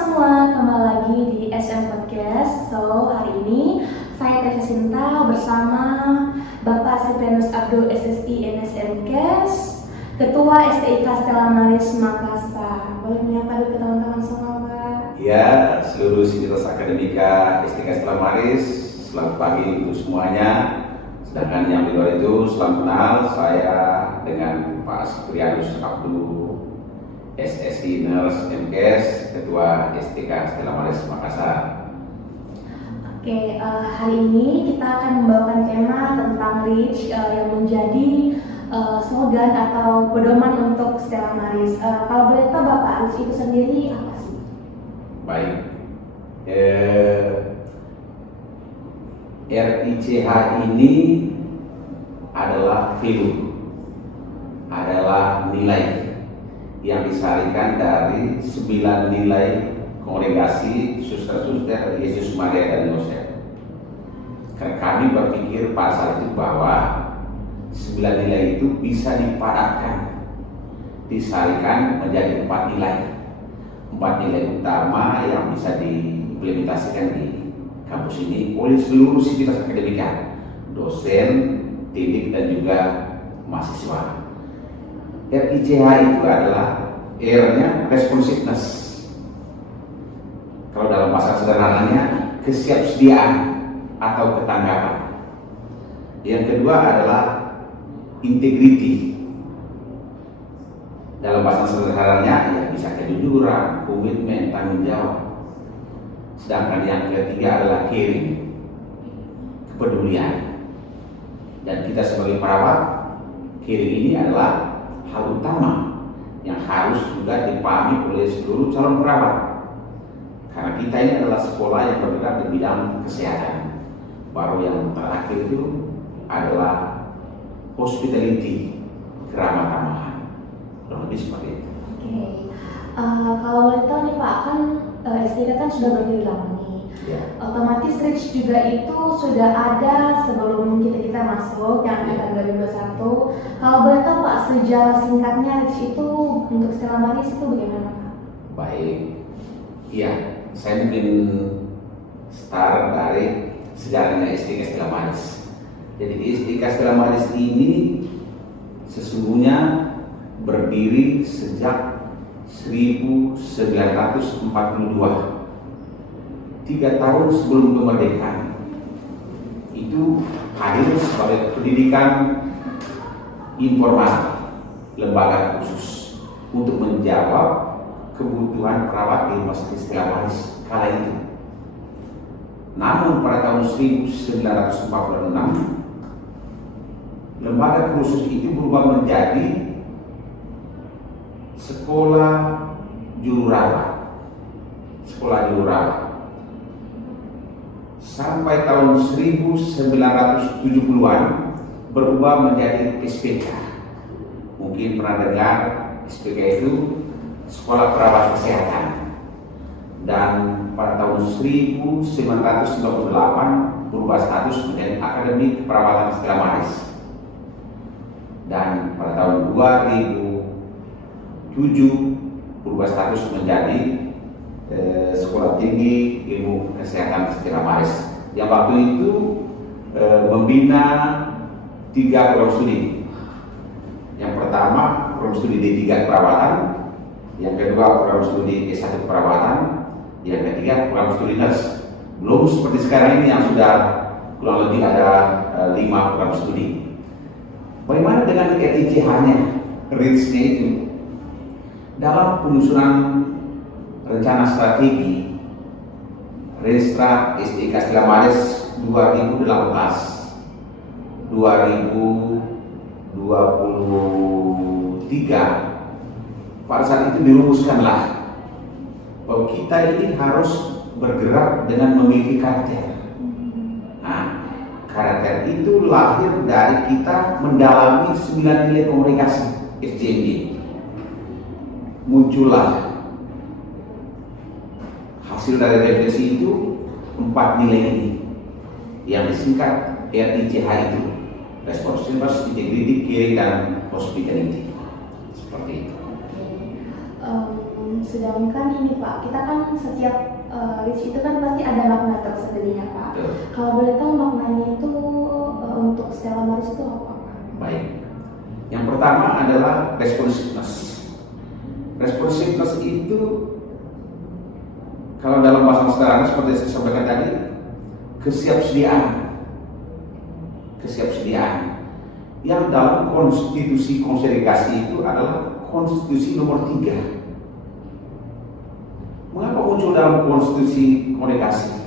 semua, kembali lagi di SM Podcast. So, hari ini saya Tessa Sinta bersama Bapak Siprianus Abdul SSI NSMKes, Ketua STIK Stella Maris Makassar. Boleh menyapa dulu ke teman-teman semua, Pak? Ya, seluruh sivitas akademika STIK Stella Maris, selamat pagi untuk semuanya. Sedangkan yang di luar itu, selamat kenal, saya dengan Pak Siprianus Abdul SSI NSMKes, Ketua STIK Stella Maris Makassar. Oke, hari ini kita akan membawakan tema tentang REACH yang menjadi slogan atau pedoman untuk Stella Maris. Kalau boleh tahu Bapak, REACH itu sendiri apa sih? Baik, RICH ini adalah value, adalah nilai yang disarikan dari 9 nilai kongregasi suster-suster Yesus Maria dan Yosef. Karena kami berpikir pada saat itu bahwa 9 nilai itu bisa dipadatkan, disarikan menjadi 4 nilai. 4 nilai utama yang bisa diimplementasikan di kampus ini oleh seluruh sivitas akademika, dosen, didik, dan juga mahasiswa. RICH itu adalah R-nya responsiveness. Kalau dalam bahasa sederhananya, kesiapsediaan atau ketanggapan. Yang kedua adalah integrity. Dalam bahasa sederhananya, ya bisa kejujuran, komitmen, tanggung jawab. Sedangkan yang ketiga adalah caring, kepedulian. Dan kita sebagai perawat, caring ini adalah hal utama yang harus juga dipahami oleh seluruh calon perawat, karena kita ini adalah sekolah yang bergerak di bidang kesehatan. Baru yang terakhir itu adalah hospitality, keramah-tamahan, kurang lebih seperti itu. Oke, kalau boleh tahu nih Pak, kan STIK kan sudah berdiri lama nih. Ya. Otomatis REACH juga itu sudah ada sebelum kita masuk yang angkatan 2021. Kalau boleh tahu Pak, sejarah singkatnya REACH itu untuk Stella Maris itu bagaimana Pak? Baik, iya, saya mungkin start dari sejarahnya STIK Stella Maris. Jadi STIK Stella Maris ini sesungguhnya berdiri sejak 1942. 3 tahun sebelum kemerdekaan itu hadir sebagai pendidikan informal, lembaga khusus untuk menjawab kebutuhan perawat di Rumah Sakit Stella Maris kala itu. Namun pada tahun 1946 lembaga khusus itu berubah menjadi sekolah jururawat. Sampai tahun 1970-an berubah menjadi SPK. Mungkin pernah dengar SPK itu Sekolah Perawat Kesehatan. Dan pada tahun 1998 berubah status menjadi Akademi Keperawatan Stella Maris. Dan pada tahun 2007 berubah status menjadi Sekolah Tinggi Ilmu Kesehatan Stella Maris. Yang waktu itu membina 3 program studi. Yang pertama program studi D3 keperawatan, yang kedua program studi S1 keperawatan, yang ketiga program studi nurse. Belum seperti sekarang ini yang sudah kurang lebih ada 5 program studi. Bagaimana dengan RICH-nya, REACH-nya itu? Dalam penyusunan rencana strategi Restrat STIK Stella Maris 2018-2023, pada saat itu dirumuskanlah bahwa kita ini harus bergerak dengan memiliki karakter. Nah, karakter itu lahir dari kita mendalami 9 nilai komunikasi SJMD. Muncullah hasil dari definisi itu 4 nilai ini yang disingkat RICH itu: responsiveness, integrity, caring, dan hospitality. Seperti itu. Sedangkan ini Pak, kita kan setiap reach itu kan pasti ada makna tersendirinya Pak. Betul. Kalau boleh tahu maknanya itu untuk Stella Maris itu apa Pak? Baik. Yang pertama adalah responsiveness. Responsiveness itu kalau dalam bahasa sederhana seperti yang saya sampaikan tadi, kesiapsediaan. Kesiapsediaan. Yang dalam konstitusi konserigasi itu adalah konstitusi nomor 3. Mengapa muncul dalam konstitusi konserigasi?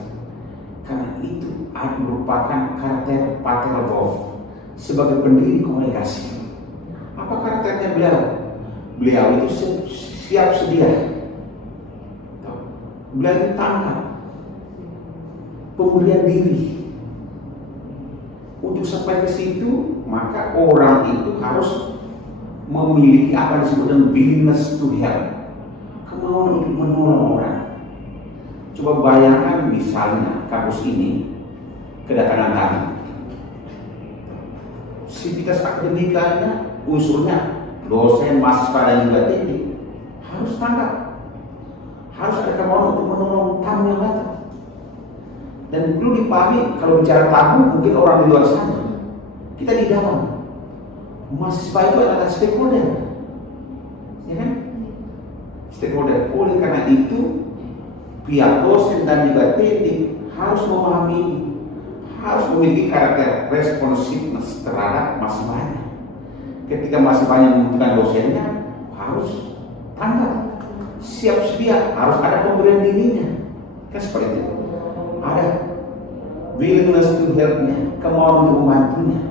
Karena itu merupakan karakter Patel Bov sebagai pendiri konserigasi. Apa karakternya beliau? Beliau itu siap sedia. Beliau itu tangkap pemberian diri. Untuk sampai ke situ, maka orang itu harus memiliki apa yang disebut dengan willingness to help, kemauan untuk menolong orang. Coba bayangkan misalnya kampus ini kedatangan tamu, sivitas akademikanya, unsurnya dosen, mahasiswa dan juga teknik harus tangkap, harus ada kemauan untuk menolong tamu yang datang. Dan perlu dipahami kalau bicara tamu mungkin orang di luar sana, kita di dalam. Mahasiswa itu adalah stakeholder, ya kan? Stakeholder. Oleh karena itu pihak dosen dan juga teknik harus memahami, harus memiliki karakter responsiveness terhadap mahasiswanya. Ketika mahasiswanya membutuhkan dosennya, harus tanggap, siap sedia, harus ada pemberian dirinya, kan seperti itu. Ada willingness to help-nya, kemauan untuk membantunya.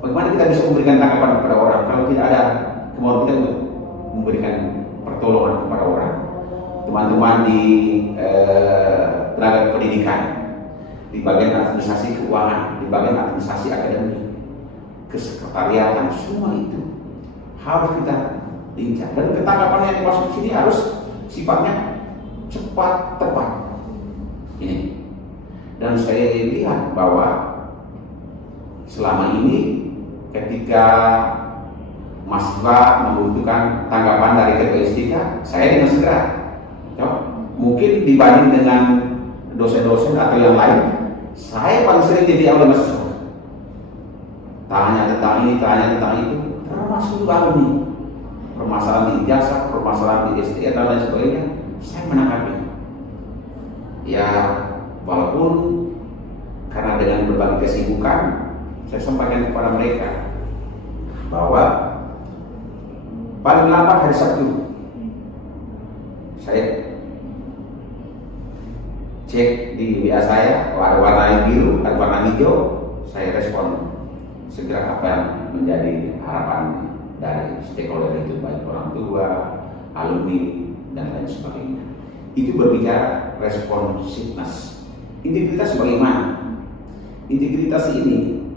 Bagaimana kita bisa memberikan tanggapan kepada orang kalau tidak ada kemauan kita untuk memberikan pertolongan kepada orang? Teman-teman di tenaga pendidikan, di bagian administrasi keuangan, di bagian administrasi akademik, kesekretariatan, semua itu harus kita lincah. Dan ketangkapan yang dimaksud sini harus sifatnya cepat, tepat. Ini. Dan saya lihat bahwa selama ini ketika mahasiswa membutuhkan tanggapan dari ketua STK, saya dengan segera. Mungkin dibanding dengan dosen-dosen atau yang lain, saya paling sering jadi oleh mahasiswa. Tanya tentang ini, tanya tentang itu, termasuk baru nih permasalahan di ijazah, permasalahan di STK dan lain sebagainya, saya menanggapi. Ya, walaupun karena dengan berbagai kesibukan, saya sampaikan kepada mereka bahwa paling lambat hari Sabtu saya cek di WA saya, ada warna biru, ada warna hijau, saya respon segera apa yang menjadi harapan dari stakeholder itu, baik orang tua, alumni, dan lain sebagainya. Itu berbicara responsiveness. Integritas bagaimana? Integritas ini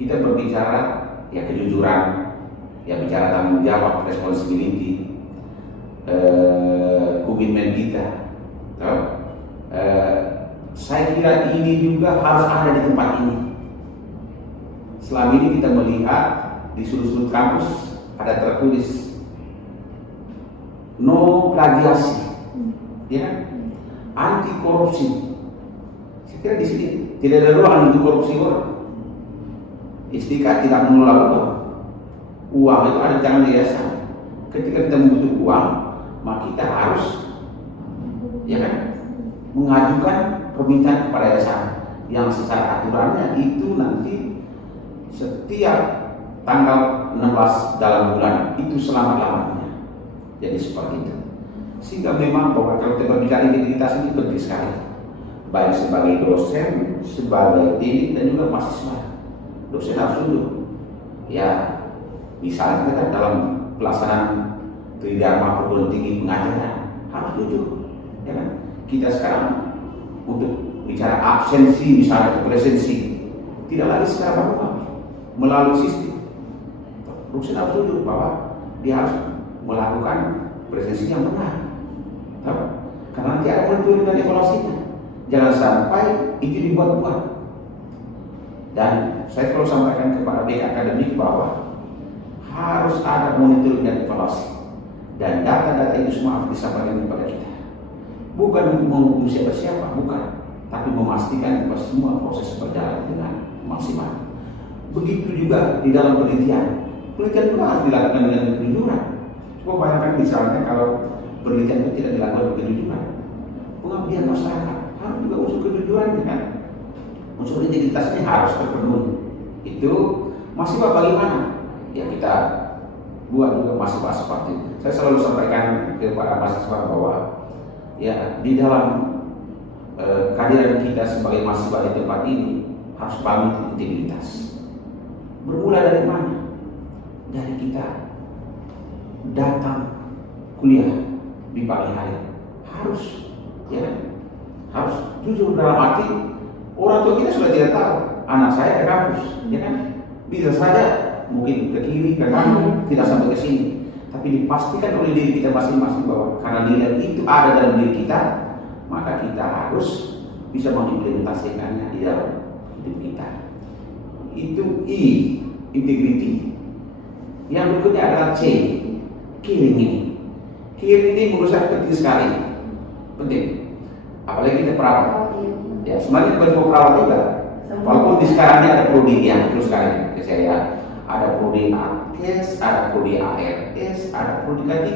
kita berbicara ya kejujuran, ya bicara tanggung jawab, responsibility, komitmen kita. Saya kira ini juga harus ada di tempat ini. Selama ini kita melihat di sudut-sudut kampus ada tertulis no plagiasi, ya, anti korupsi. Saya kira di sini tidak ada ruang untuk korupsi orang. Istiqat tidak mengelola uang. Uang itu ada di tangan yayasan. Ketika kita membutuhkan uang, maka kita harus, ya kan, mengajukan permintaan kepada yayasan yang secara aturannya itu nanti setiap tanggal 16 dalam bulan itu selama-lamanya. Jadi seperti itu. Sehingga memang bahwa kalau kita berbicara integritas ini penting sekali, baik sebagai dosen, sebagai teknik dan juga mahasiswa. Dosen harus duduk. Ya, misalnya kita dalam pelaksanaan tridharma perguruan tinggi pengajaran harus duduk. Ya kan? Kita sekarang untuk bicara absensi misalnya atau presensi tidak lagi secara manual, melalui sistem. Dosen harus duduk bahwa dia harus melakukan presensi yang benar. Karena nanti ada monitoring dan evaluasinya. Jangan sampai itu dibuat-buat. Dan saya perlu sampaikan kepada BK Akademik bahwa harus ada monitoring dan evaluasi. dan data-data itu semua harus disampaikan kepada kita. Bukan untuk menghukum siapa-siapa, bukan, tapi memastikan bahwa semua proses berjalan dengan maksimal. Begitu juga di dalam penelitian juga harus dilakukan dengan kejujuran. Coba bayangkan misalnya kalau penelitian itu tidak dilakukan dengan kejujuran, pengabdian masyarakat harus juga unsur kejujuran, kan? Unsur integritas ini harus terpenuhi. Itu mahasiswa bagaimana? Ya kita buat juga mahasiswa seperti itu. Saya selalu sampaikan kepada mahasiswa bahwa ya di dalam kehadiran kita sebagai mahasiswa di tempat ini harus bangun integritas. Bermula dari mana? Dari kita datang kuliah di pagi hari harus, ya kan? Harus jujur dalam arti orang tua kita sudah tidak tahu anak saya ke kampus, ya kan? Bisa saja mungkin ke kiri, ke kanan, tidak sampai ke sini. Tapi dipastikan oleh diri kita masing-masing bahwa karena nilai itu ada dalam diri kita, maka kita harus bisa mengimplementasikannya di dalam hidup kita. Itu I, integrity. Yang berikutnya adalah C, caring ini. Caring ini menurut saya penting sekali, penting. Apalagi kita perawat. Ya, sebenarnya bukan cuma perawat juga. Walaupun di sekarang ini ada prodi yang terus sekali, saya ada prodi AKES, ada prodi ARS, ada prodi K3.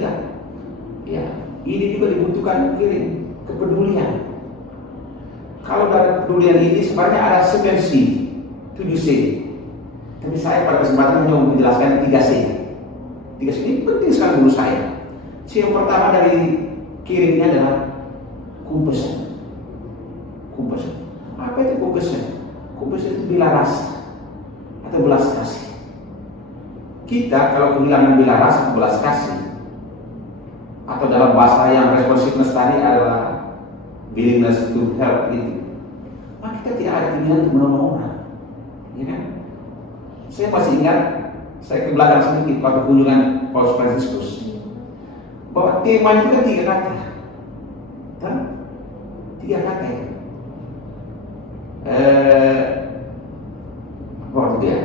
Ya, ini juga dibutuhkan caring, kepedulian. Kalau dari kepedulian ini sebenarnya ada 7C, 7C. Tapi saya pada kesempatan hanya menjelaskan 3C. 3C ini penting sekali menurut saya. C yang pertama dari caringnya adalah compassion. Compassion. Apa itu compassion? Compassion itu bila rasa atau belas kasih. Kita kalau kehilangan bila rasa atau belas kasih, atau dalam bahasa yang responsiveness tadi adalah willingness to help itu, maka kita tidak ada keinginan untuk menolong orang, ya kan? Saya masih ingat, saya ke belakang sedikit pada kunjungan Paus Fransiskus, bahwa tema itu kan 3 kata, kan? 3 kata ya. Apa itu dia?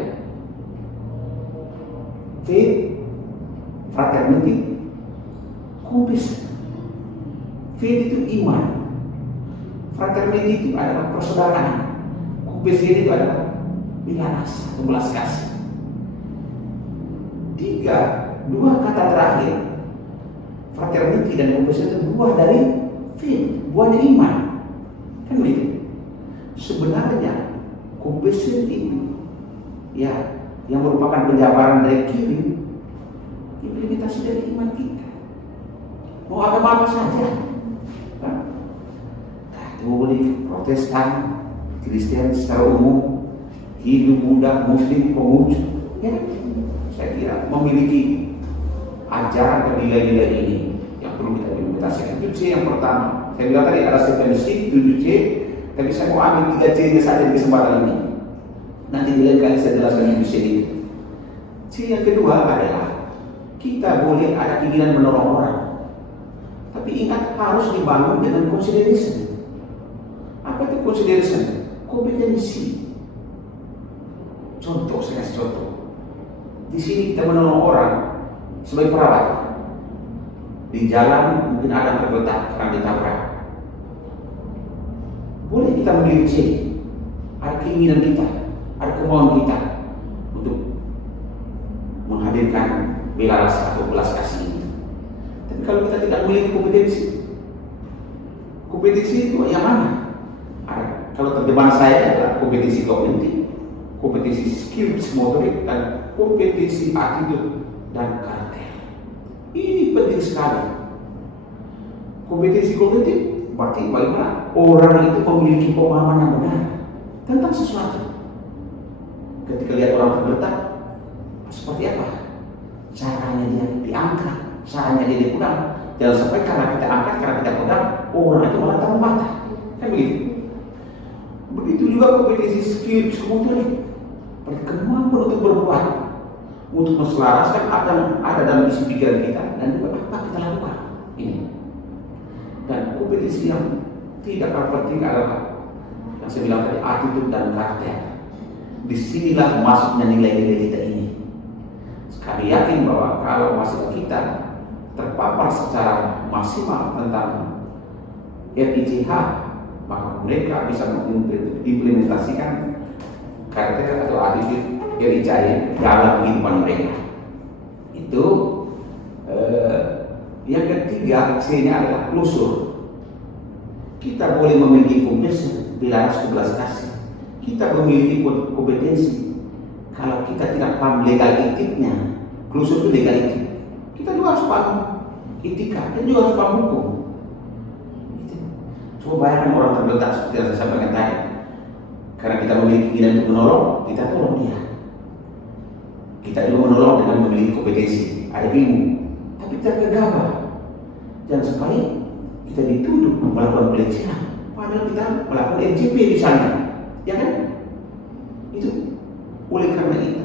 Faith, fraternity, compassion. Faith itu iman, fraternity itu adalah persaudaraan, compassion itu adalah belas atau belas kasih. 2 kata terakhir, fraternity dan compassion itu buah dari faith, buahnya iman, kan begitu. Sebenarnya compassion itu ya yang merupakan penjabaran dari kiri, implementasi dari iman kita. Mau agama apa saja, Katolik, Protestan, Kristen secara umum, Hindu, Buddha, Muslim, Konghucu, ya, saya kira memiliki ajaran dan nilai-nilai ini yang perlu kita implementasikan. Itu C yang pertama. Saya bilang tadi ada 7C, 7C, tapi saya mau ambil 3C-nya saja di kesempatan ini. Nanti di lain kali saya jelaskan yang bisa itu. C yang kedua adalah kita boleh ada keinginan menolong orang, tapi ingat harus dibangun dengan consideration. Apa itu consideration? Kompetensi. Contoh, saya kasih contoh. Di sini kita menolong orang sebagai perawat. Di jalan mungkin ada yang tergeletak karena ditabrak. Boleh kita memilih C. Ada keinginan kita, ada kemauan kita untuk menghadirkan bela rasa atau belas kasih ini. Tapi kalau kita tidak memiliki kompetensi itu yang mana? Kalau terjemahan saya adalah kompetensi kognitif, kompetensi skill motorik, dan kompetensi attitude dan karakter. Ini penting sekali. Kompetensi kognitif berarti bagaimana orang itu memiliki pemahaman yang benar tentang sesuatu. Ketika lihat orang tergeletak, seperti apa caranya dia diangkat, caranya dia dipegang. Jangan sampai karena kita angkat, karena kita pegang, orang itu malah termata. Kan begitu. Begitu juga kompetensi skill psikomotorik, kemampuan untuk berbuat, untuk menselaraskan apa yang ada dalam isi pikiran kita dan juga apa kita lakukan ini. Dan kompetensi yang tidak kalah penting adalah yang saya bilang tadi, attitude dan karakter. Disinilah masuknya nilai-nilai kita ini. Kami yakin bahwa kalau mahasiswa kita terpapar secara maksimal tentang RICH, maka mereka bisa mengimplementasikan karakter atau attitude RICH dalam kehidupan mereka. Itu yang ketiga, C-nya adalah closure. Kita boleh memiliki kompetensi bila harus kebelas kasih. Kita memiliki kompetensi. Kalau kita tidak paham legal etiknya, closure itu legal etik. Kita juga harus paham etika, kita juga harus paham hukum. Coba bayangkan orang terletak seperti yang saya sampaikan tadi. Karena kita memiliki keinginan untuk menolong, kita tolong dia. Kita juga menolong dengan memiliki kompetensi, ada ilmu, tapi kita gegabah. Jangan sampai kita dituduh melakukan pelecehan, padahal kita melakukan NCP misalnya, ya kan? Itu oleh karena itu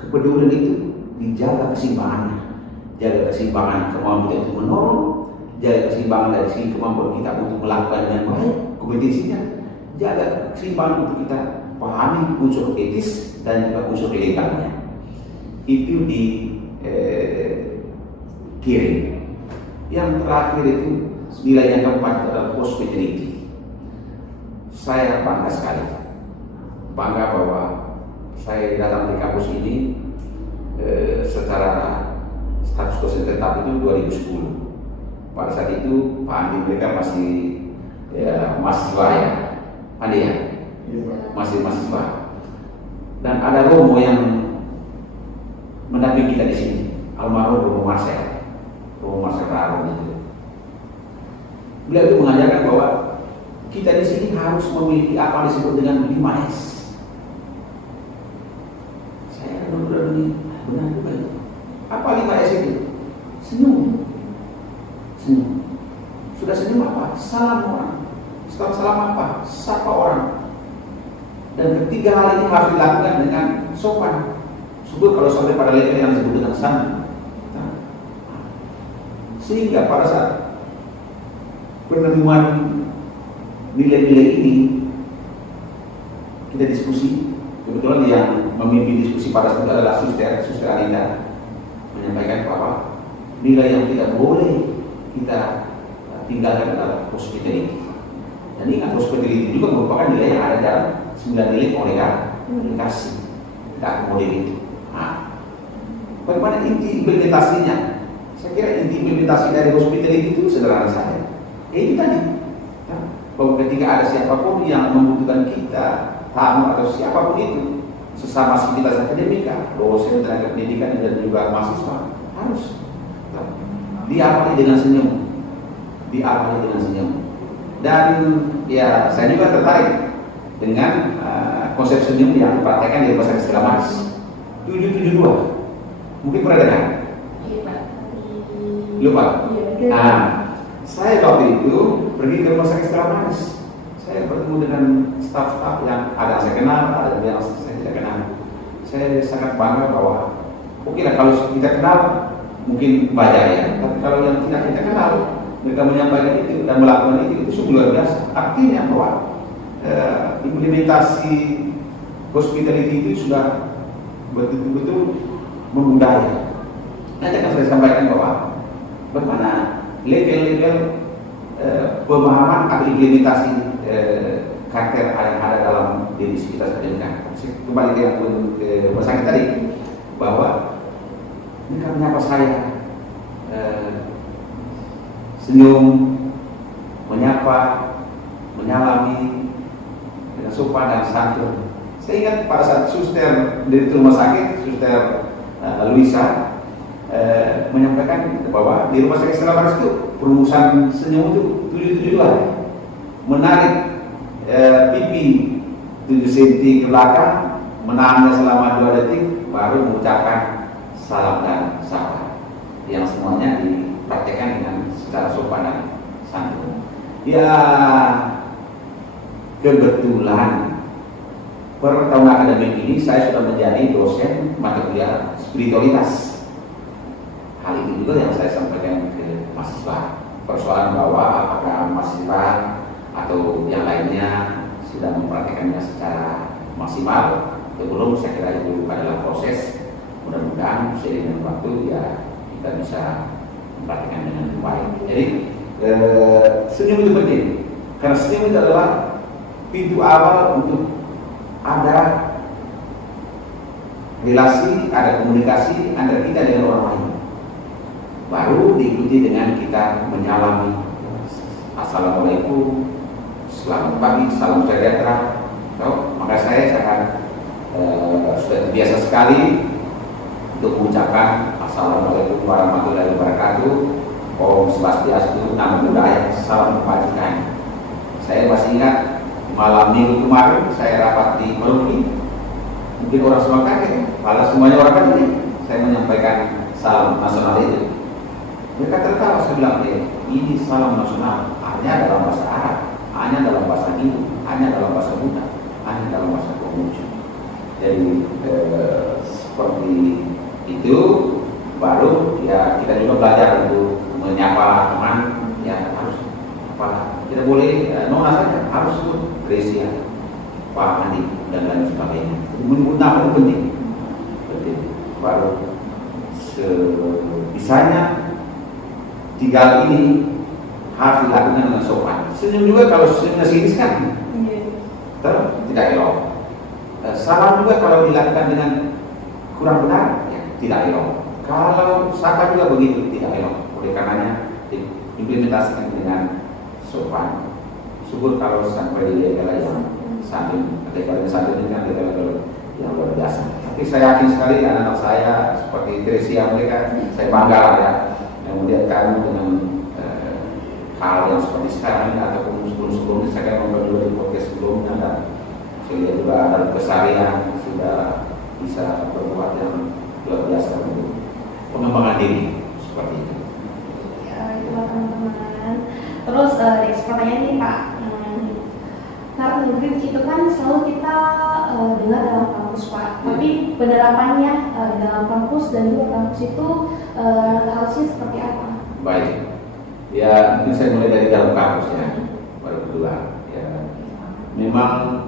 kepedulian itu dijaga keseimbangannya, jaga keseimbangan kemampuan kita untuk menolong, jaga keseimbangan dari segi kemampuan kita untuk melakukan dengan baik kompetensinya, jaga keseimbangan untuk kita pahami unsur etis dan juga unsur legalnya. Itu di kiri. Yang terakhir itu nilai yang keempat adalah hospitality. Saya bangga sekali, bangga bahwa saya datang di kampus ini secara status dosen tetap itu 2010. Pada saat itu Pak Andi mereka masih mahasiswa ya, Andi ya, masih mahasiswa. Dan ada Romo yang mendampingi kita di sini, almarhum Romo Marcel Raro itu. Beliau itu mengajarkan bahwa kita di sini harus memiliki apa yang disebut dengan 5S. Saya benar juga itu. Apa 5S itu? Senyum. Sudah senyum apa? Salam orang. Setelah salam apa? Sapa orang. Dan ketiga hal ini harus dilakukan dengan sopan. Sebut kalau sampai pada level yang disebut dengan santun. Sehingga pada saat penemuan nilai-nilai ini kita diskusi. Kebetulan yang memimpin diskusi pada saat itu adalah Suster Alinda, menyampaikan bahwa nilai yang tidak boleh kita tinggalkan adalah hospitality. Dan ingat, hospitality juga merupakan nilai yang ada dalam 9 nilai komunikasi dan akomodir itu. Nah, bagaimana inti implementasinya? Saya kira inti implementasi dari hospitality itu sederhana saja. Itu tadi, bahwa ketika ada siapapun yang membutuhkan kita, tamu atau siapapun itu, sesama sivitas akademika, dosen, tenaga pendidikan dan juga mahasiswa, harus diawali dengan senyum, Dan ya saya juga tertarik dengan konsep senyum yang dipraktekkan di Rumah Sakit Stella Maris 772. Mungkin pernah dengar? Lupa. Nah, saya waktu itu pergi ke Rumah Sakit Stella Maris. Saya bertemu dengan staf-staf yang ada saya kenal, ada yang saya tidak kenal. Saya sangat bangga bahwa oke lah, kalau kita kenal mungkin banyak ya, tapi kalau yang tidak kita kenal, mereka menyampaikan itu dan melakukan itu sungguh luar biasa. Artinya bahwa implementasi hospitality itu sudah betul-betul membudaya. Nanti akan saya sampaikan bahwa bagaimana level-level pemahaman atau implementasi karakter yang ada dalam diri kita akademika. Kembali ke Rumah Sakit tadi, bahwa mereka menyapa saya, senyum, menyapa, menyalami dengan sopan dan santun. Saya ingat pada saat suster direktur rumah sakit, Suster Luisa, menyampaikan bahwa di Rumah Sakit Stella Maris itu perumusan senyum itu 772, menarik pipi 7 cm ke belakang, menahannya selama 2 detik, baru mengucapkan salam dan sapa, yang semuanya dipraktekkan dengan secara sopan dan santun. Ya, kebetulan per tahun akademik ini saya sudah menjadi dosen mata kuliah spiritualitas. Hal itu juga yang saya sampaikan ke mahasiswa. Persoalan bahwa apakah mahasiswa atau yang lainnya sudah mempraktekannya secara maksimal atau belum, saya kira itu adalah proses. Mudah-mudahan seiring dengan waktu ya kita bisa perhatikan dengan baik. Jadi senyum itu penting, karena senyum itu adalah pintu awal untuk ada relasi, ada komunikasi antara kita dengan orang lain. Baru diikuti dengan kita menyalami, assalamualaikum, selamat pagi, salam sejahtera. Maka saya sangat sudah biasa sekali untuk mengucapkan assalamualaikum warahmatullahi wabarakatuh, Om Swastiastu, Namo Buddhaya, salam kebajikan. Saya masih ingat malam minggu kemarin saya rapat di Merauke, mungkin orang semua kaget, malah semuanya orang kaget. Saya menyampaikan salam nasional itu. Mereka tertawa, saya bilang, ini salam nasional hanya dalam bahasa Arab, hanya dalam bahasa Hindu, hanya dalam bahasa Buddha, hanya dalam bahasa Konghucu. Jadi seperti itu baru ya kita juga belajar untuk menyapa teman, ya harus apa, tidak boleh nona saja, harus sebut Gracia, Pak Andi dan lain sebagainya. Menyebut nama itu penting, baru sebisanya 3 ini harus dilakukan dengan sopan. Senyum juga, kalau senyumnya sinis kan tidak elok. Salam juga kalau dilakukan dengan kurang benar, ya, tidak elok. Kalau sapa juga begitu, tidak elok. Oleh karenanya diimplementasikan dengan sopan. Syukur kalau sampai di level yang sambil ini kan level yang luar biasa. Tapi saya yakin sekali anak-anak saya seperti Tresia mereka, saya bangga lah ya. Kemudian kamu dengan hal yang seperti sekarang ini ataupun sebelum-sebelumnya, saya kan juga di podcast sebelumnya, dan saya lihat juga ada keseharian sudah bisa berbuat yang luar biasa untuk pengembangan diri seperti itu. Ya, itulah teman-teman. Terus pertanyaan ini Pak, karena grit itu kan selalu kita dengar dalam kampus Pak, tapi penerapannya dalam kampus dan luar kampus itu harusnya seperti apa? Baik, ya mungkin saya mulai dari dalam kampus ya, baru kedua. Ya, memang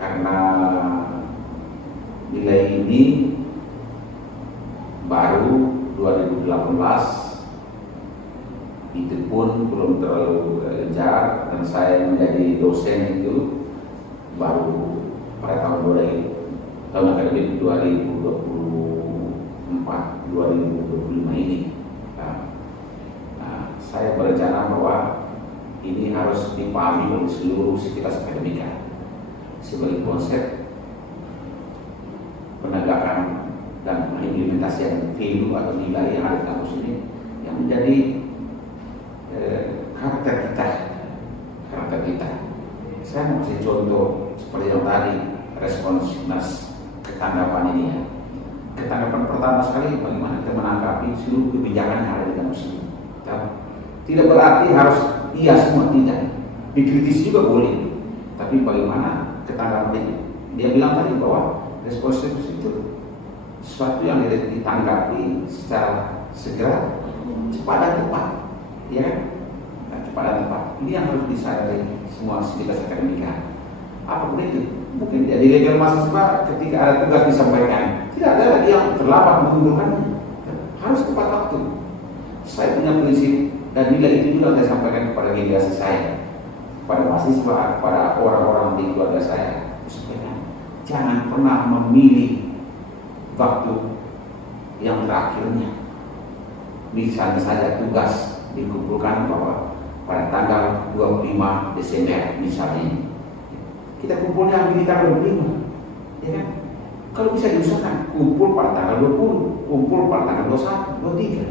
karena nilai ini baru 2018, itu pun belum terlalu gencar, dan saya menjadi dosen itu baru pada tahun akademik 2024-2025 ini. Saya berencana bahwa ini harus dipahami oleh seluruh sivitas akademika sebagai konsep penegakan dan pengimplementasian value atau nilai yang ada di kampus ini yang menjadi karakter kita. Saya mau kasih contoh seperti yang tadi, responsiveness, ketanggapan ini ya. Ketanggapan pertama sekali bagaimana kita menanggapi seluruh kebijakan yang ada di kampus ini. Tidak berarti harus iya semua, tidak. Dikritis juga boleh, tapi bagaimana ketanggapan itu. Dia bilang tadi bahwa responsiveness itu sesuatu yang ditanggapi secara segera, cepat dan tepat, ya kan? Cepat dan tepat. Ini yang harus disadari semua sivitas akademika. Apapun itu, mungkin di level mahasiswa ketika ada tugas disampaikan, tidak ada lagi yang terlambat mengundurkannya, harus tepat waktu. Saya punya prinsip dan nilai itu juga saya sampaikan kepada generasi saya, kepada mahasiswa, kepada orang-orang di keluarga saya. Jangan pernah memilih waktu yang terakhirnya. Misalnya saja tugas dikumpulkan bahwa pada tanggal 25 Desember misalnya, kita kumpulnya di tanggal 25, ya kan? Kalau bisa diusahakan kumpul pada tanggal 20, kumpul pada tanggal 21, 23,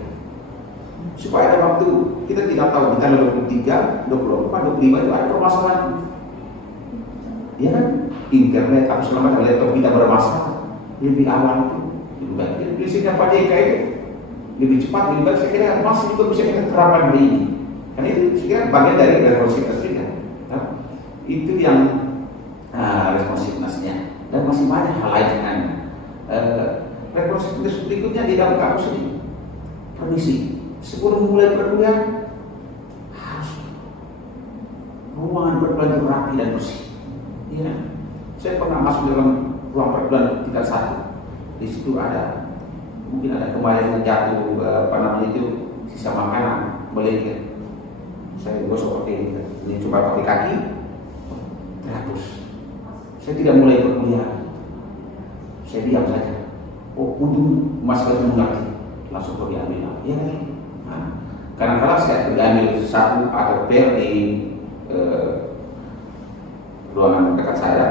supaya ada waktu. Kita tidak tahu di tanggal 23, 24, 25 itu ada permasalahan, ya kan? Internet atau selama laptop kita bermasalah, lebih awal itu lebih baik. Jadi prinsipnya Pak JK itu lebih cepat, lebih baik. Saya kira masih juga bisa kita terapkan hari ini. Karena itu saya kira bagian dari responsiveness juga. Itu yang responsiveness-nya, dan masih banyak hal lain kan. Responsiveness berikutnya di dalam kampus ini, permisi, sebelum mulai perkuliahan harus ruangan perkuliahan itu rapi dan bersih. Ya, saya pernah masuk dalam ruang perkuliahan tingkat 1. Di situ ada mungkin ada kemarin jatuh apa namanya itu sisa makanan melengket, saya gosok pakai ini, coba pakai kaki terhapus. Saya tidak mulai berkuliah, saya diam saja. Oh, untung Mas Ketua mengerti, langsung pergi ambil. Ya kan? Nah, kadang-kadang saya pergi ambil satu atau per di ruangan dekat saya,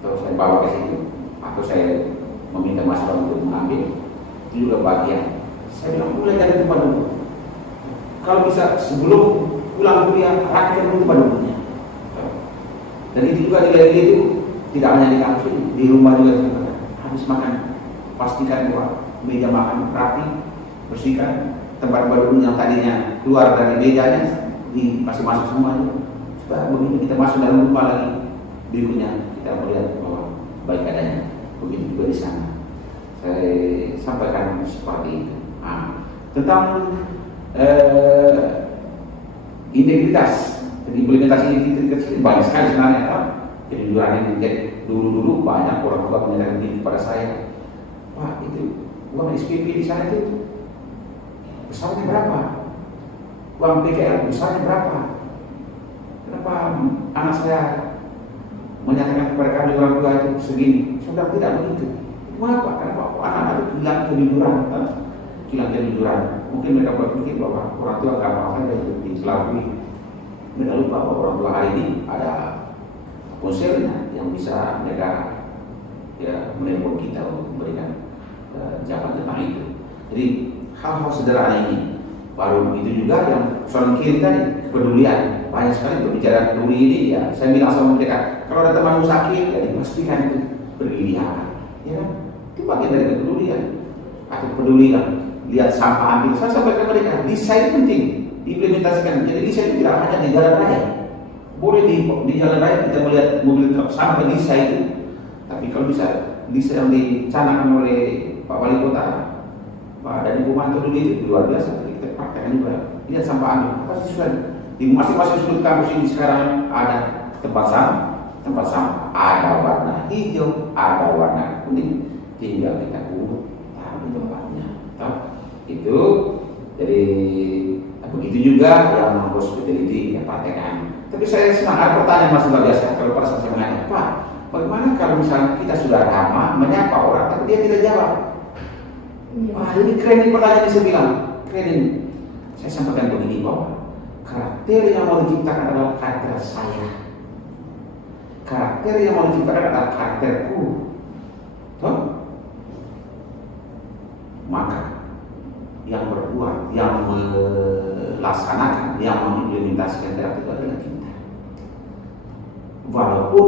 atau saya bawa ke situ, atau saya meminta Mas Ketua untuk mengambil. Itu juga bagian. Saya bilang mulai dari tempat dulu. Kalau bisa sebelum pulang kuliah, rakyat dulu tempat dulunya. Dan itu juga nilai itu tidak hanya di kampus ini, di rumah juga. Habis makan, pastikan bahwa meja makan rapi, bersihkan. Tempat duduk yang tadinya keluar dari mejanya masih masuk semuanya. Supaya begitu kita masuk dalam rumah lagi, berikutnya kita melihat bahwa baik adanya. Begitu juga di sana. Saya sampaikan seperti itu. Nah, tentang integritas, implementasi integritas ini banyak sekali sebenarnya, Pak. Jadi dulu banyak orang tua menyerahkan diri kepada saya, Pak, itu uang SPP di sana itu besarnya berapa? Uang PKL besarnya berapa? Kenapa anak saya menyatakan kepada kami orang tua itu segini? Sudah tidak begitu. Kenapa? Kenapa anak-anak itu hilang kejujuran? Mungkin mereka berpikir bahwa orang tua gak apa saja itu dikelabui. Mereka lupa bahwa orang tua hari ini ada konselnya yang bisa mereka menelpon kita untuk memberikan jawaban tentang itu. Jadi hal-hal sederhana ini, baru itu juga yang soal kiri tadi, kepedulian. Banyak sekali berbicara peduli ini, ya saya bilang sama mereka, kalau ada temanmu sakit, ya dipastikan itu pergi lihat, ya kan? Itu bagian dari kepedulian. Atau pedulian, lihat sampah ambil. Saya sampaikan ke mereka, desain penting diimplementasikan. Jadi desain itu tidak hanya di jalan raya. Boleh di jalan raya kita melihat mobil truk sampai desain itu, tapi kalau bisa desain yang dicanangkan oleh Pak Wali Kota, Pak dan Ibu Manto dulu itu luar biasa. Kita praktekkan juga. Lihat sampah ambil. Apa sih sudah di masing-masing sudut kampus ini sekarang ada tempat sampah, ada warna hijau, ada warna kuning. Tinggal kita taruh di tempatnya. Itu jadi begitu juga yang hospitality yang praktekkan. Tapi saya senang ada pertanyaan masih luar biasa. Kalau pada saat saya menanya, Pak, bagaimana kalau misalnya kita sudah ramah menyapa orang, tapi dia tidak jawab? Wah, ini keren ini pertanyaan yang saya bilang. Keren ini. Saya sampaikan begini bahwa karakter yang mau diciptakan adalah karakter saya. Karakter yang mau diciptakan adalah karakterku. Tuh? Maka yang berbuat, yang melaksanakan, yang mengimplementasikan karakter itu adalah kita. Walaupun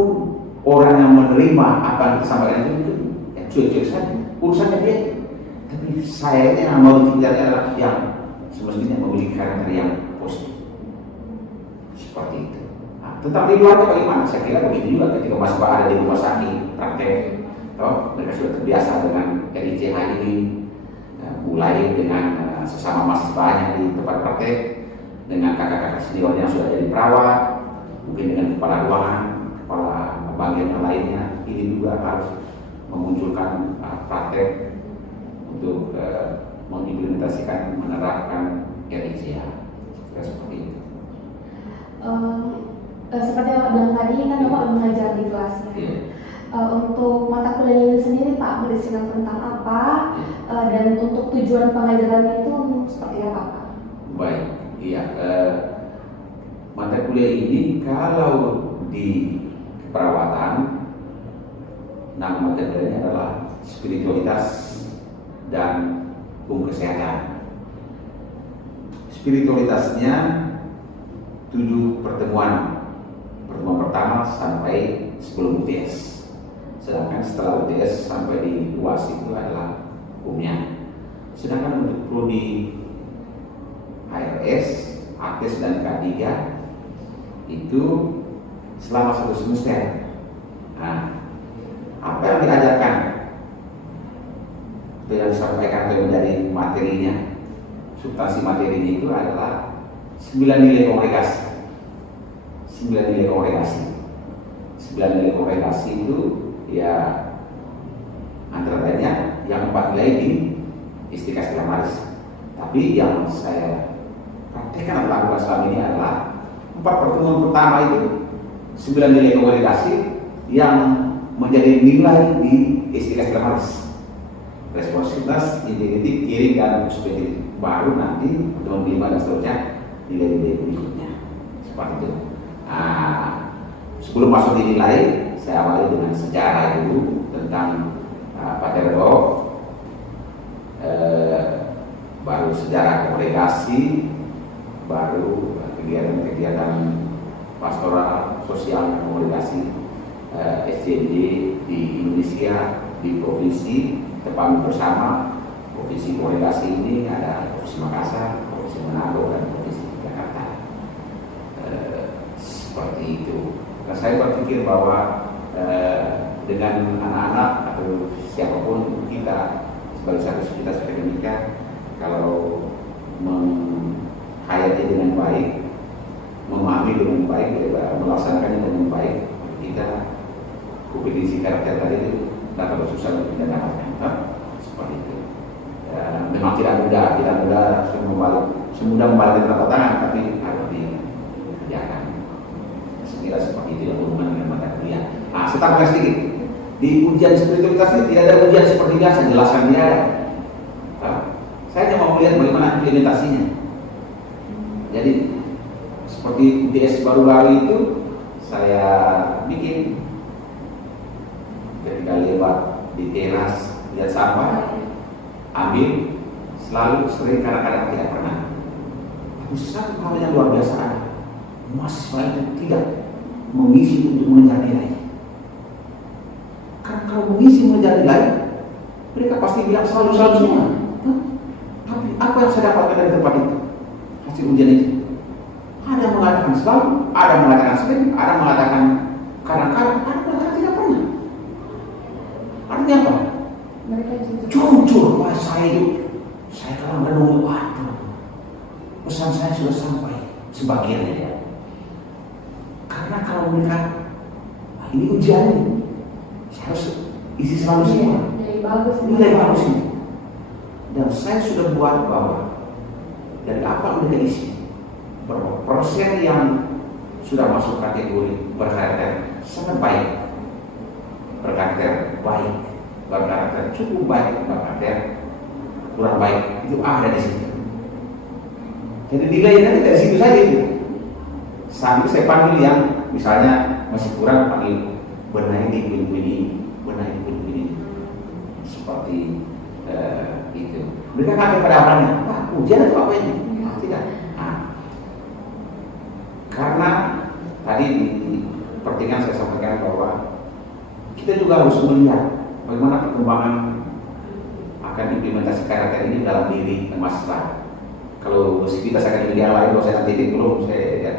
orang yang menerima apa yang disampaikan itu ya cuek-cuek saja, urusannya dia. Tapi saya yang mau diciptakan adalah yang semestinya memiliki karakter yang positif. Seperti itu. Nah, tentang di luarnya bagaimana? Saya kira begitu juga ketika Mas Pak ada di rumah sakit praktek, mereka sudah terbiasa dengan RICH ini, mulai dengan sesama mahasiswanya di tempat praktek, dengan kakak-kakak senior yang sudah jadi perawat, mungkin dengan kepala ruangan, kepala bagian yang lainnya. Ini juga harus memunculkan praktek untuk mengimplementasikan, menerapkan RICH. Seperti itu. Seperti yang Pak bilang tadi kan Bapak mengajar di kelasnya. Untuk mata kuliah ini sendiri Pak berisikan tentang apa dan untuk tujuan pengajarannya itu seperti apa Pak? Baik, iya. Mata kuliah ini kalau di keperawatan, nama mata kuliahnya adalah spiritualitas dan hukum kesehatan. Spiritualitasnya 7 pertemuan pertama sampai sebelum UTS. Sedangkan setelah UTS sampai di UAS itu adalah hukumnya. Sedangkan untuk prodi HRS, AKES dan K3 itu selama 1 semester. Nah, apa yang diajarkan itu yang disampaikan atau menjadi materinya, substansi materinya itu adalah 9 nilai kongregasi. 9 nilai kongregasi. 9 nilai kongregasi itu ya antara lainnya yang 4 nilai Istika Stella Maris. Tapi yang saya praktekkan atau lakukan selama ini adalah 4 pertemuan pertama itu 9 nilai komunikasi yang menjadi nilai di Istika Stella Maris. Responsivitas, integritas, kiri dan perspektif. Baru nanti pertemuan kelima dan seterusnya nilai-nilai berikutnya. Seperti itu. Nah, sebelum masuk di nilai, saya awali dengan sejarah dulu tentang Pak Terdo. Baru sejarah komunikasi, baru kegiatan-kegiatan pastoral sosial komunikasi SCD di Indonesia, di provinsi Tepang bersama. Provinsi komunikasi ini ada Provinsi Makassar, Provinsi Manado, dan Provinsi Jakarta. Seperti itu. Nah, saya berpikir bahwa dengan anak-anak atau siapapun kita sebagai satu aktivitas akademika, kalau menghayati dengan baik, memahami dengan baik, melaksanakannya dengan baik, kita kompetensi karakter tadi itu tak susah untuk kita dapatkan. Seperti itu. Memang tidak mudah semudah membalikkan telapak tangan, tapi harus dikerjakan. Sekira seperti itu yang berhubungan dengan mata kuliah. Nah, saya tambahkan sedikit. Di ujian spiritualitas ini tidak ada ujian seperti biasa, jelaskan dia ada. Saya hanya mau melihat bagaimana implementasinya. Jadi seperti UTS baru-baru itu saya bikin ketika lewat di teras lihat sampah, ambil, selalu sering kadang-kadang tidak pernah. Tapi satu hal yang luar biasa, mahasiswa itu tidak mengisi untuk mengejar nilai. Karena kalau mengisi mengejar nilai, mereka pasti bilang selalu semua. Tapi apa yang saya dapatkan dari tempat itu? Hasil ujian itu. Ada yang mengatakan selalu, ada yang mengatakan sering, ada yang mengatakan kadang-kadang, ada yang mengatakan tidak pernah. Artinya apa? Mereka Jujur pada saya itu. Saya kadang renung, waduh, pesan saya sudah sampai sebagiannya ya. Karena kalau mereka, ini ujian ini, saya harus isi selalu semua. Nilai bagus ini. Dan saya sudah buat bahwa dari apa yang mereka isi, berapa persen yang sudah masuk kategori berkarakter sangat baik, berkarakter baik, berkarakter cukup baik, berkarakter kurang baik, itu ada di situ. Jadi nilainya dari situ saja itu. Sambil saya panggil yang misalnya masih kurang, panggil benahi di poin-poin ini, benahi di poin-poin ini, seperti itu. Mereka kaget pada apanya? Pak, ujian itu apa ini? Tidak. Nah, karena tadi di pertengahan saya sampaikan bahwa kita juga harus melihat bagaimana perkembangan akan implementasi karakter ini dalam diri mahasiswa. Kalau kita akan yang lain, kalau saya nanti belum saya lihat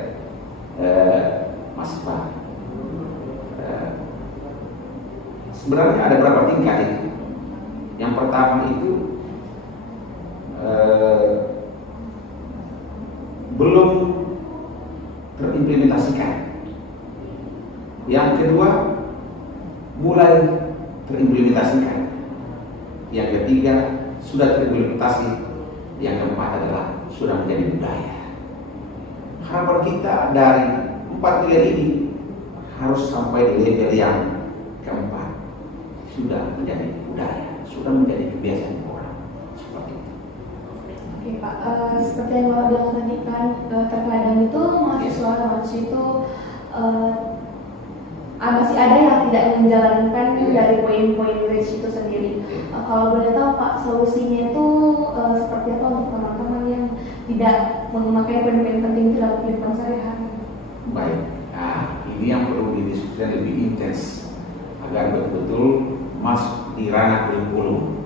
mahasiswa. Sebenarnya ada berapa tingkat itu? Yang pertama itu belum terimplementasikan. Yang kedua mulai terimplementasikan. Yang ketiga sudah terimplementasi. Yang keempat adalah sudah menjadi budaya. Harapan kita dari 4 nilai ini harus sampai di level yang keempat, sudah menjadi budaya, sudah menjadi kebiasaan orang. Seperti itu. Oke Pak, seperti yang Bapak bilang tadi kan, terkadang itu mahasiswa itu masih ada yang tidak menjalankan dari poin-poin REACH itu sendiri. Kalau boleh tahu Pak, solusinya itu seperti apa untuk teman-teman yang tidak memakai poin-poin penting dalam kehidupan sehari-hari? Baik, nah ini yang perlu didiskusikan lebih intens agar betul-betul masuk di ranah kurikulum.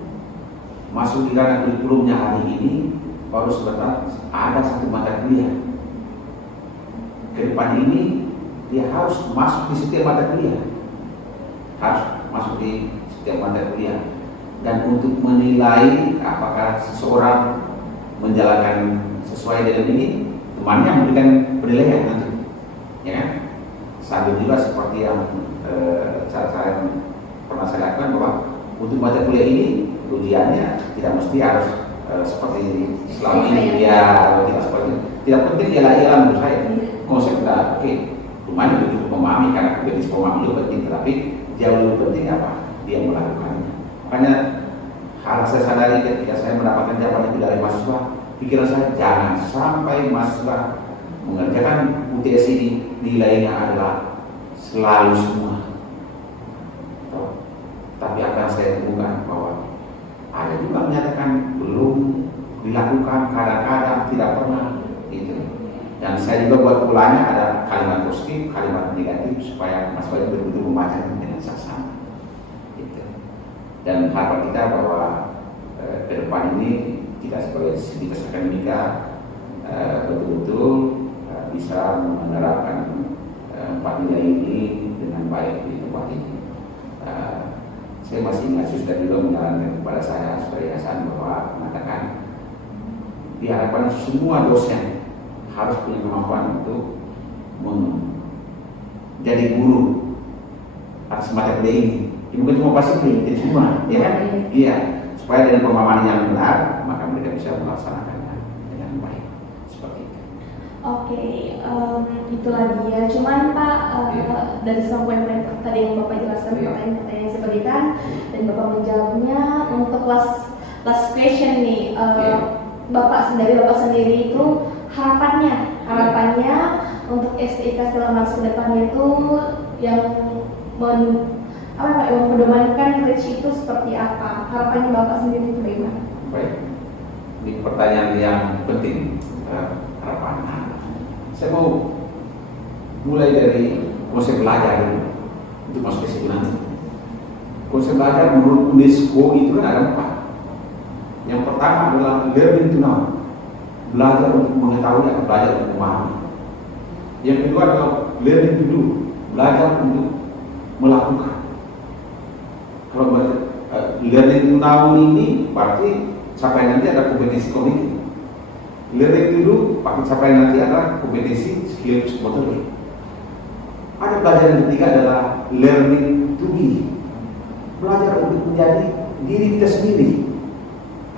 Masuk di ranah kurikulumnya hari ini baru sebentar ada satu mata kuliah. Ke depan ini dia harus masuk di setiap mata kuliah, harus masuk di setiap mata kuliah. Dan untuk menilai apakah seseorang menjalankan sesuai dengan ini, temannya memberikan penilaian nanti, ya kan? Sambil juga seperti yang cara yang pernah saya lakukan bahwa untuk mata kuliah ini ujiannya tidak mesti harus seperti selama ini ya, atau tidak seperti itu. Tidak penting ialah menurut saya. Konsep sudah oke, lumayan untuk memahami karena kompetisi pemahami itu penting, tetapi jauh lebih penting apa dia melakukannya. Makanya hal saya sadari ketika saya mendapatkan jawaban itu dari mahasiswa, pikiran saya jangan sampai mahasiswa mengerjakan UTS ini nilainya adalah selalu semua. Tapi akan saya temukan bahwa ada juga menyatakan belum dilakukan, kadang-kadang tidak pernah gitu. Dan saya juga buat polanya ada kalimat positif, kalimat negatif supaya mahasiswa betul-betul membaca dengan saksama. Gitu. Dan harapan kita bahwa ke depan ini kita sebagai sivitas akademika betul-betul bisa menerapkan 4 nilai ini dengan baik di tempat ini. Saya masih ingat sudah juga menyarankan kepada saya sebagai Hasan bahwa mengatakan diharapkan semua dosen harus punya kemampuan untuk menjadi guru atas mata kuliah ini. Mungkin cuma pasti jadi semua, ya kan? Iya, supaya dengan pemahaman yang benar maka mereka bisa melaksanakannya dengan baik seperti itu. Oke, itulah dia. Cuman Pak, dari semua poin-poin tadi yang Bapak jelaskan, pertanyaan yang saya berikan, dan Bapak menjawabnya untuk last question nih, Bapak sendiri itu harapannya untuk STIK Stella Maris ke depannya itu yang mendominkan reach itu seperti apa? Harapannya Bapak sendiri itu bagaimana? Baik, ini pertanyaan yang penting. Harapan. Saya mau mulai dari konsep belajar dulu untuk masuk ke situ nanti. Konsep belajar menurut UNESCO itu kan ada 4. Yang pertama adalah learning to know, belajar untuk mengetahui atau belajar untuk memahami. Yang kedua adalah learning to do, belajar untuk melakukan. Kalau learning to know ini berarti sampai nanti ada kompetensi kognitif. Learning to do, sampai nanti adalah kompetensi skill motorik. Ada belajar yang ketiga adalah learning to be, belajar untuk menjadi diri kita sendiri.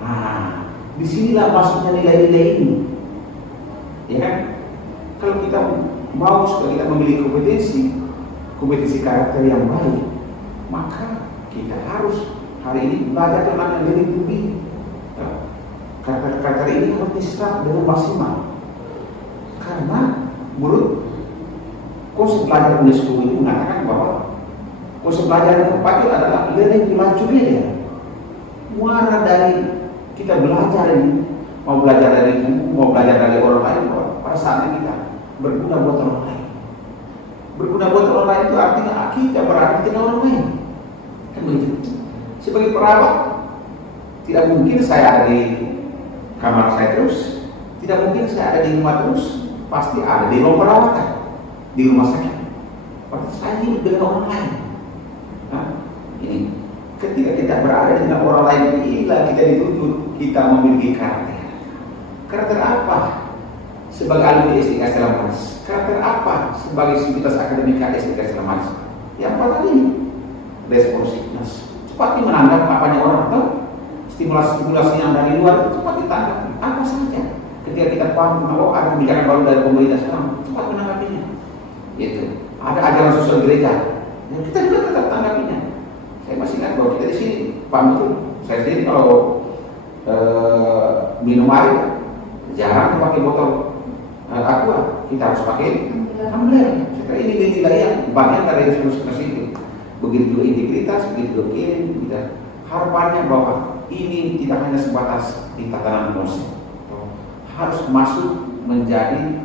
Nah, disinilah masuknya nilai-nilai ini, ya kan? Kalau kita mau supaya kita memiliki kompetensi karakter yang baik, maka kita harus hari ini belajar tentang learning to be. Karakter ini harus diserap dengan maksimal, karena menurut konsep belajar UNESCO ini mengatakan bahwa konsep belajar yang tepat adalah learning to live together. Muara dari kita belajar ini, mau belajar dari buku, mau belajar dari orang lain, pada saatnya kita berguna buat orang lain. Berguna buat orang lain itu artinya kita berarti dengan orang lain, kan begitu. Sebagai perawat, tidak mungkin saya ada di kamar saya terus, tidak mungkin saya ada di rumah terus, pasti ada di ruang perawatan, di rumah sakit. Pasti saya hidup dengan orang lain. Nah, ini ketika kita berada dengan orang lain, inilah kita dituntut kita memiliki karakter. Karakter apa sebagai alumni STIK Stella Maris? Karakter apa sebagai sivitas akademika STIK Stella Maris? Yang pertama ini responsiveness, cepat menanggap apanya orang tahu. Stimulasi yang dari luar itu cepat ditanggapi, apa saja. Ketika kita paham bahwa ada kebijakan baru dari pemerintah sekarang, cepat menanggapinya. Itu ada ajaran sosial gereja, ya kita juga tetap tanggapinya. Saya masih ingat bahwa kita di sini paham betul. Saya sendiri kalau minum air jarang pakai botol aqua, kita harus pakai tumbler. Sekarang ini nilai yang bagian dari responsibilitas itu. Begitu juga integritas, begitu juga kita harapannya bahwa ini tidak hanya sebatas di tatanan konsep, harus masuk menjadi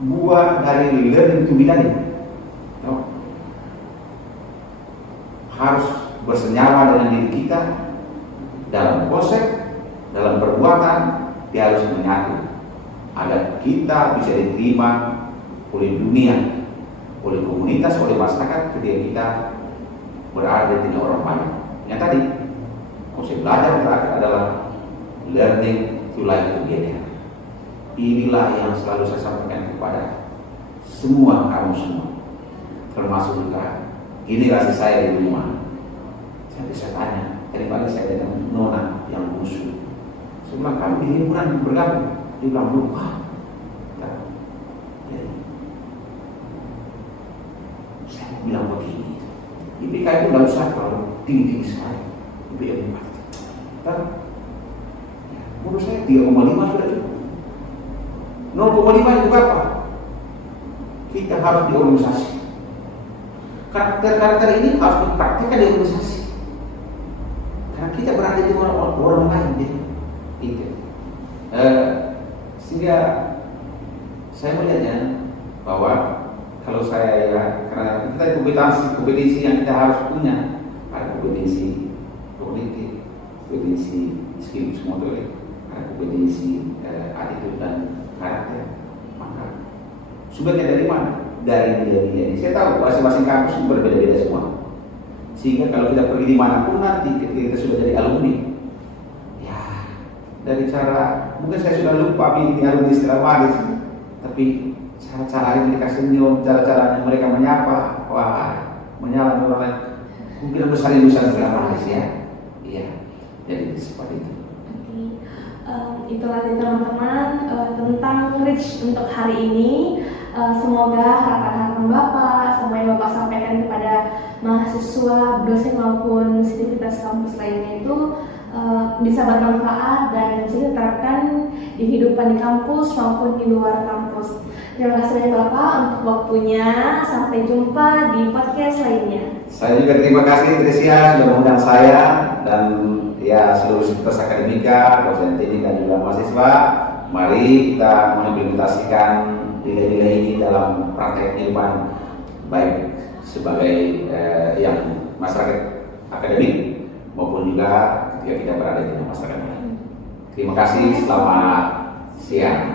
buah dari learning to be tadi. Harus bersenyawa dengan diri kita dalam konsep, dalam perbuatan, dia harus menyatu agar kita bisa diterima oleh dunia, oleh komunitas, oleh masyarakat ketika kita berada di tengah orang banyak. Yang tadi konsep belajar terakhir adalah learning to live together. Inilah yang selalu saya sampaikan kepada semua kamu semua, termasuk juga generasi saya di rumah. Sampai saya tanya, tadi pagi saya dengan Nona yang musuh, Saya bilang kami di himpunan bergabung. Dia bilang lupa. Saya mau bilang begini, IPK itu nggak usah kalau tinggi sekali, IPK 4. Kan? Menurut saya 3,5 sudah cukup. 0,5 itu apa? Kita harus di organisasi. Karakter-karakter ini harus dipraktikkan di organisasi. Karena kita berada di orang lain ya. Itu. Sehingga saya melihatnya bahwa kalau saya ya, karena kita kompetisi yang kita harus punya, ada kompetisi kognitif, kompetisi skill motorik, ada kompetisi attitude dan karakter. Maka sumbernya dari mana? Dari nilai-nilai ini. Saya tahu masing-masing kampus berbeda-beda semua. Sehingga kalau kita pergi dimanapun nanti kita sudah jadi alumni, ya dari cara mungkin saya sudah lupa ini alumni setelah maris, tapi cara-cara yang mereka senyum, cara-cara mereka menyapa, wah menyala orang lain, mungkin besar setelah maris ya, iya. Jadi seperti itu. Itulah teman-teman tentang Rich untuk hari ini. Semoga harapan-harapan Bapak, semua yang Bapak sampaikan kepada mahasiswa, dosen maupun sivitas kampus lainnya itu bisa bermanfaat dan bisa diterapkan di kehidupan di kampus maupun di luar kampus. Terima kasih banyak Bapak untuk waktunya. Sampai jumpa di podcast lainnya. Saya juga terima kasih Tricia sudah mengundang saya dan ya seluruh sivitas akademika, dosen teknik dan juga mahasiswa. Mari kita mengimplementasikan nilai-nilai ini dalam praktek kehidupan baik sebagai yang masyarakat akademik maupun juga ketika kita berada di masyarakat lain. Terima kasih, selamat siang.